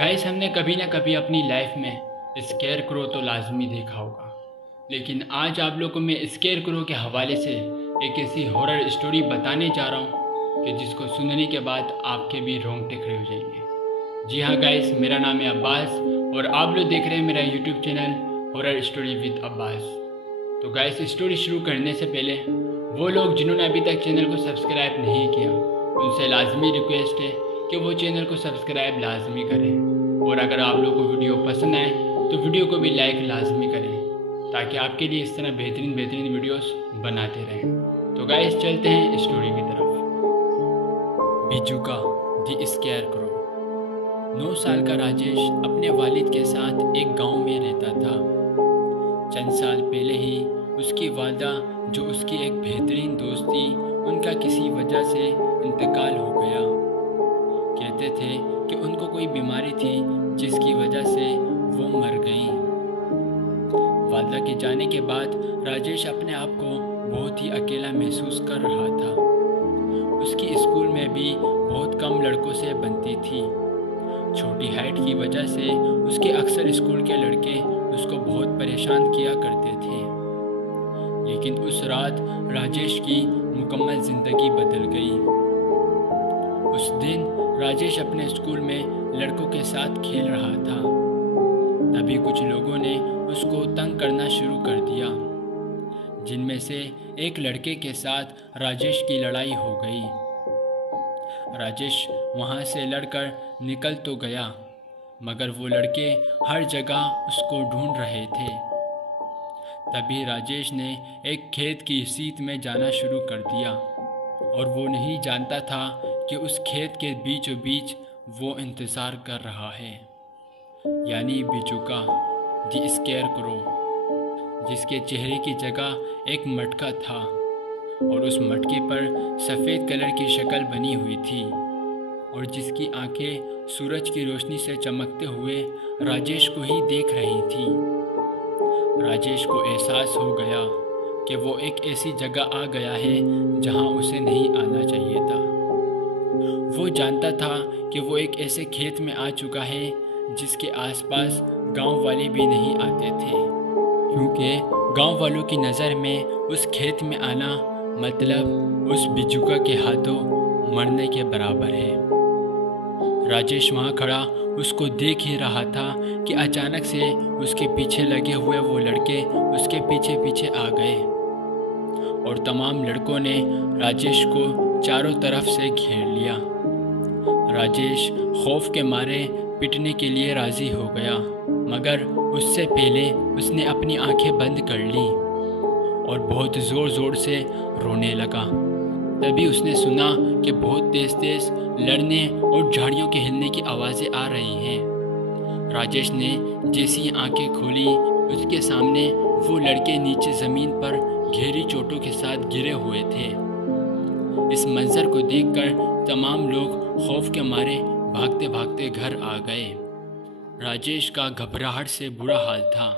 Guys, हमने कभी ना कभी अपनी लाइफ में स्केयर क्रो तो लाजमी देखा होगा। लेकिन आज आप लोगों को मैं स्केयर क्रो के हवाले से एक ऐसी हॉरर स्टोरी बताने जा रहा हूँ कि जिसको सुनने के बाद आपके भी रोंगटे खड़े हो जाएंगे। जी हाँ गाइस, मेरा नाम है अब्बास और आप लोग देख रहे हैं मेरा YouTube channel horror story with Abbas. तो गाइस, स्टोरी शुरू करने से पहले वो लोग जिन्होंने अभी तक चैनल को सब्सक्राइब नहीं किया, उनसे लाजमी रिक्वेस्ट है कि वो चैनल को सब्सक्राइब लाजमी करें। और अगर आप लोगों को वीडियो पसंद आए तो वीडियो को भी लाइक लाजमी करें, ताकि आपके लिए इस तरह बेहतरीन वीडियोस बनाते रहें। तो गाइस, चलते हैं स्टोरी की तरफ। बिजुका द स्केयर क्रो। 9 साल का राजेश अपने वालिद के साथ एक गांव में रहता था। चंद साल पहले ही उसकी वालदा, जो उसकी एक बेहतरीन दोस्त थी, उनका किसी वजह से इंतकाल हो गया। कहते थे कि उनको कोई बीमारी थी जिसकी वजह से वो मर गई। वालदा के जाने के बाद राजेश अपने आप को बहुत ही अकेला महसूस कर रहा था। उसकी स्कूल में भी बहुत कम लड़कों से बनती थी। छोटी हाइट की वजह से उसके अक्सर स्कूल के लड़के उसको बहुत परेशान किया करते थे। लेकिन उस रात राजेश की मुकम्मल ज़िंदगी बदल गई। उस दिन राजेश अपने स्कूल में लड़कों के साथ खेल रहा था। तभी कुछ लोगों ने उसको तंग करना शुरू कर दिया, जिनमें से एक लड़के के साथ राजेश की लड़ाई हो गई। राजेश वहाँ से लड़कर निकल तो गया, मगर वो लड़के हर जगह उसको ढूंढ रहे थे। तभी राजेश ने एक खेत की सीट में जाना शुरू कर दिया, और वो नहीं जानता था कि उस खेत के बीचों बीच वो इंतज़ार कर रहा है, यानी बिजुका द स्केयर क्रो, जिसके चेहरे की जगह एक मटका था और उस मटके पर सफ़ेद कलर की शक्ल बनी हुई थी, और जिसकी आंखें सूरज की रोशनी से चमकते हुए राजेश को ही देख रही थी। राजेश को एहसास हो गया कि वो एक ऐसी जगह आ गया है जहां उसे नहीं आना चाहिए था। वो जानता था कि वो एक ऐसे खेत में आ चुका है जिसके आसपास गांव वाले भी नहीं आते थे, क्योंकि गांव वालों की नज़र में उस खेत में आना मतलब उस बिजुका के हाथों मरने के बराबर है। राजेश वहाँ खड़ा उसको देख ही रहा था कि अचानक से उसके पीछे लगे हुए वो लड़के उसके पीछे पीछे आ गए, और तमाम लड़कों ने राजेश को चारों तरफ से घेर लिया। राजेश खौफ के मारे पिटने के लिए राज़ी हो गया, मगर उससे पहले उसने अपनी आंखें बंद कर ली और बहुत ज़ोर ज़ोर से रोने लगा। तभी उसने सुना कि बहुत तेज़ तेज़ लड़ने और झाड़ियों के हिलने की आवाज़ें आ रही हैं। राजेश ने जैसी आंखें खोली, उसके सामने वो लड़के नीचे ज़मीन पर गहरी चोटों के साथ गिरे हुए थे। इस मंजर को देखकर तमाम लोग खौफ के मारे भागते भागते घर आ गए। राजेश का घबराहट से बुरा हाल था।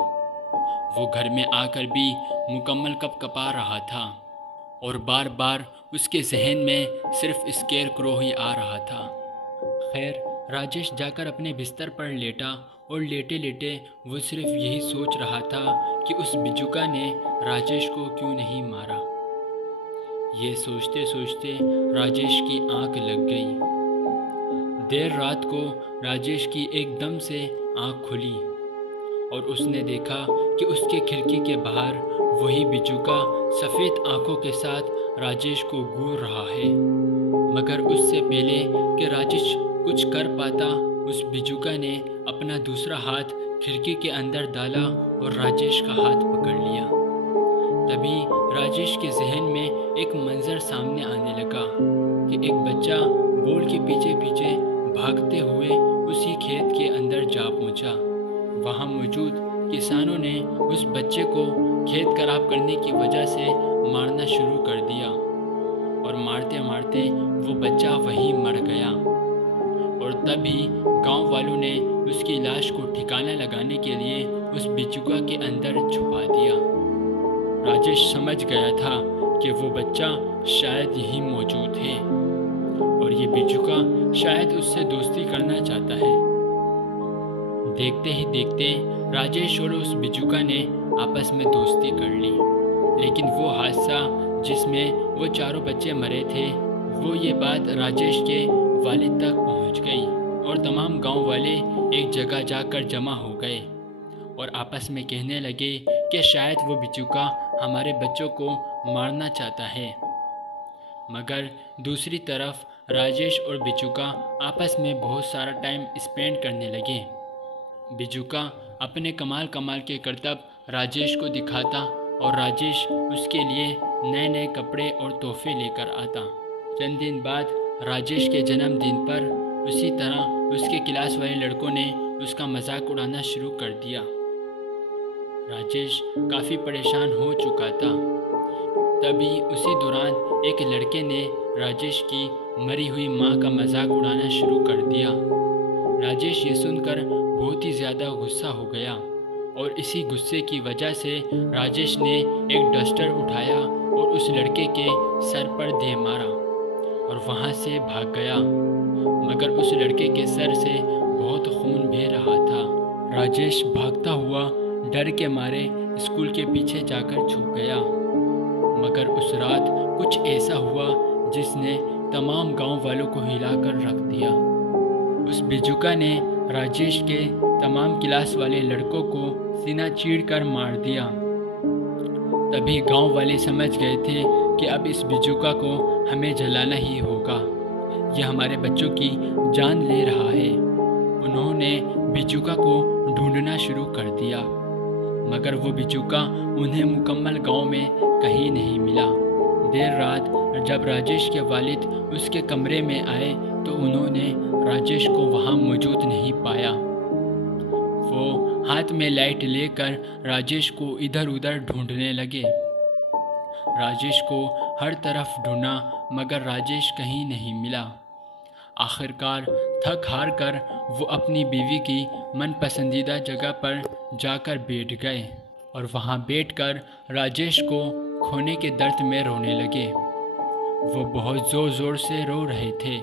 वो घर में आकर भी मुकम्मल कँपा रहा था, और बार बार उसके जहन में सिर्फ स्केयर क्रो ही आ रहा था। खैर, राजेश जाकर अपने बिस्तर पर लेटा, और लेटे लेटे वो सिर्फ यही सोच रहा था कि उस बिजुका ने राजेश को क्यों नहीं मारा। ये सोचते सोचते राजेश की आंख लग गई। देर रात को राजेश की एकदम से आंख खुली, और उसने देखा कि उसके खिड़की के बाहर वही बिजुका सफ़ेद आंखों के साथ राजेश को घूर रहा है। मगर उससे पहले कि राजेश कुछ कर पाता, उस बिजुका ने अपना दूसरा हाथ खिड़की के अंदर डाला और राजेश का हाथ पकड़ लिया। तभी राजेश के जहन में एक मंजर सामने आने लगा कि एक बच्चा बॉल के पीछे पीछे भागते हुए उसी खेत के अंदर जा पहुंचा। वहां मौजूद किसानों ने उस बच्चे को खेत खराब करने की वजह से मारना शुरू कर दिया, और मारते मारते वो बच्चा वहीं मर गया। और तभी गांव वालों ने उसकी लाश को ठिकाना लगाने के लिए उस बिजुका के अंदर छुपा दिया। राजेश समझ गया था कि वो बच्चा शायद यहीं मौजूद है, और ये बिजुका शायद उससे दोस्ती करना चाहता है। देखते ही देखते राजेश और उस बिजुका ने आपस में दोस्ती कर ली। लेकिन वो हादसा जिसमें वो चारों बच्चे मरे थे, वो ये बात राजेश के वालिद तक पहुंच गई और तमाम गांव वाले एक जगह जाकर जमा हो गए और आपस में कहने लगे कि शायद वो बिजुका हमारे बच्चों को मारना चाहता है। मगर दूसरी तरफ राजेश और बिजुका आपस में बहुत सारा टाइम स्पेंड करने लगे। बिजुका अपने कमाल के करतब राजेश को दिखाता और राजेश उसके लिए नए नए कपड़े और तोहफे लेकर आता। चंद दिन बाद राजेश के जन्मदिन पर उसी तरह उसके क्लास वाले लड़कों ने उसका मजाक उड़ाना शुरू कर दिया। राजेश काफ़ी परेशान हो चुका था। तभी उसी दौरान एक लड़के ने राजेश की मरी हुई माँ का मजाक उड़ाना शुरू कर दिया। राजेश ये सुनकर बहुत ही ज़्यादा गुस्सा हो गया और इसी गुस्से की वजह से राजेश ने एक डस्टर उठाया और उस लड़के के सर पर दे मारा और वहाँ से भाग गया। मगर उस लड़के के सर से बहुत खून बह रहा था। राजेश भागता हुआ डर के मारे स्कूल के पीछे जाकर छुप गया। मगर उस रात कुछ ऐसा हुआ जिसने तमाम गांव वालों को हिलाकर रख दिया। उस बिजुका ने राजेश के तमाम क्लास वाले लड़कों को सीना चीरकर मार दिया। तभी गांव वाले समझ गए थे कि अब इस बिजुका को हमें जलाना ही होगा, यह हमारे बच्चों की जान ले रहा है। उन्होंने बिजुका को ढूंढना शुरू कर दिया, मगर वो बिजुका उन्हें मुकम्मल गांव में कहीं नहीं मिला। देर रात जब राजेश के वालिद उसके कमरे में आए तो उन्होंने राजेश को वहां मौजूद नहीं पाया। वो हाथ में लाइट लेकर राजेश को इधर उधर ढूंढने लगे। राजेश को हर तरफ ढूंढा मगर राजेश कहीं नहीं मिला। आखिरकार थक हार कर वो अपनी बीवी की मनपसंदीदा जगह पर जाकर बैठ गए और वहाँ बैठकर राजेश को खोने के दर्द में रोने लगे। वो बहुत ज़ोर ज़ोर से रो रहे थे।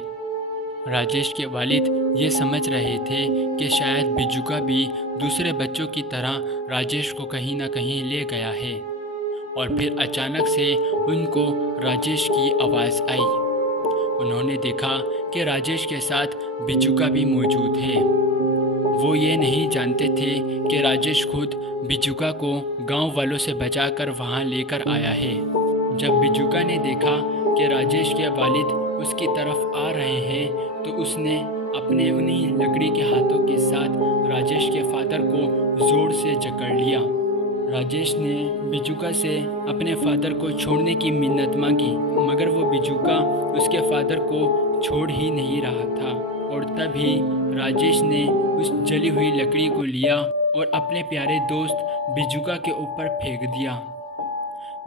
राजेश के वालिद ये समझ रहे थे कि शायद बिजुका भी दूसरे बच्चों की तरह राजेश को कहीं ना कहीं ले गया है। और फिर अचानक से उनको राजेश की आवाज़ आई। उन्होंने देखा कि राजेश के साथ बिजुका भी मौजूद है। वो ये नहीं जानते थे कि राजेश खुद बिजुका को गांव वालों से बचाकर वहां लेकर आया है। जब बिजुका ने देखा कि राजेश के वालिद उसकी तरफ आ रहे हैं तो उसने अपने उन्हीं लकड़ी के हाथों के साथ राजेश के फादर को ज़ोर से जकड़ लिया। राजेश ने बिजुका से अपने फादर को छोड़ने की मिन्नत मांगी, मगर वो बिजुका उसके फादर को छोड़ ही नहीं रहा था। और तभी राजेश ने उस जली हुई लकड़ी को लिया और अपने प्यारे दोस्त बिजुका के ऊपर फेंक दिया।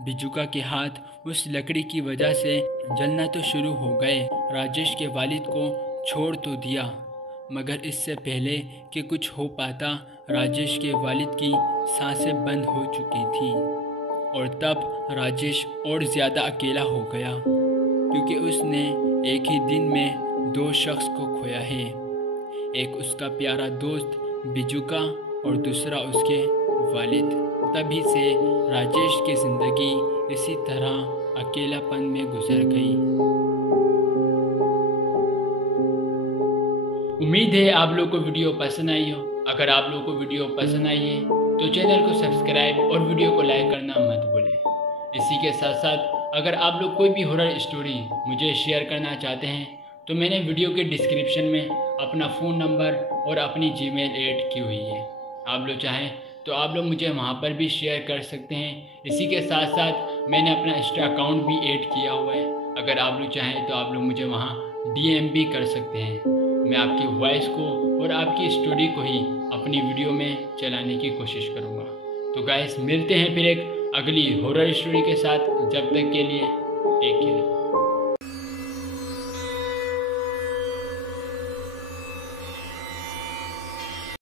बिजुका के हाथ उस लकड़ी की वजह से जलना तो शुरू हो गए। राजेश के वालिद को छोड़ तो दिया, मगर इससे पहले कि कुछ हो पाता राजेश के वालिद की सांसें बंद हो चुकी थी। और तब राजेश और ज़्यादा अकेला हो गया, क्योंकि उसने एक ही दिन में 2 शख्स को खोया है। एक उसका प्यारा दोस्त बिजुका और दूसरा उसके वालिद। तभी से राजेश की ज़िंदगी इसी तरह अकेलापन में गुजर गई। उम्मीद है आप लोगों को वीडियो पसंद आई हो। अगर आप लोगों को वीडियो पसंद आई है तो चैनल को सब्सक्राइब और वीडियो को लाइक करना मत भूलें। इसी के साथ साथ अगर आप लोग कोई भी हॉरर स्टोरी मुझे शेयर करना चाहते हैं तो मैंने वीडियो के डिस्क्रिप्शन में अपना फ़ोन नंबर और अपनी जीमेल ऐड की हुई है। आप लोग चाहें तो आप लोग मुझे वहाँ पर भी शेयर कर सकते हैं। इसी के साथ साथ मैंने अपना इंस्टा अकाउंट भी ऐड किया हुआ है। अगर आप लोग चाहें तो आप लोग मुझे वहाँ DM भी कर सकते हैं। मैं आपकी वॉइस को और आपकी स्टोरी को ही अपनी वीडियो में चलाने की कोशिश करूँगा। तो गाइस, मिलते हैं फिर एक अगली हॉरर स्टोरी के साथ। जब तक के लिए टेक केयर।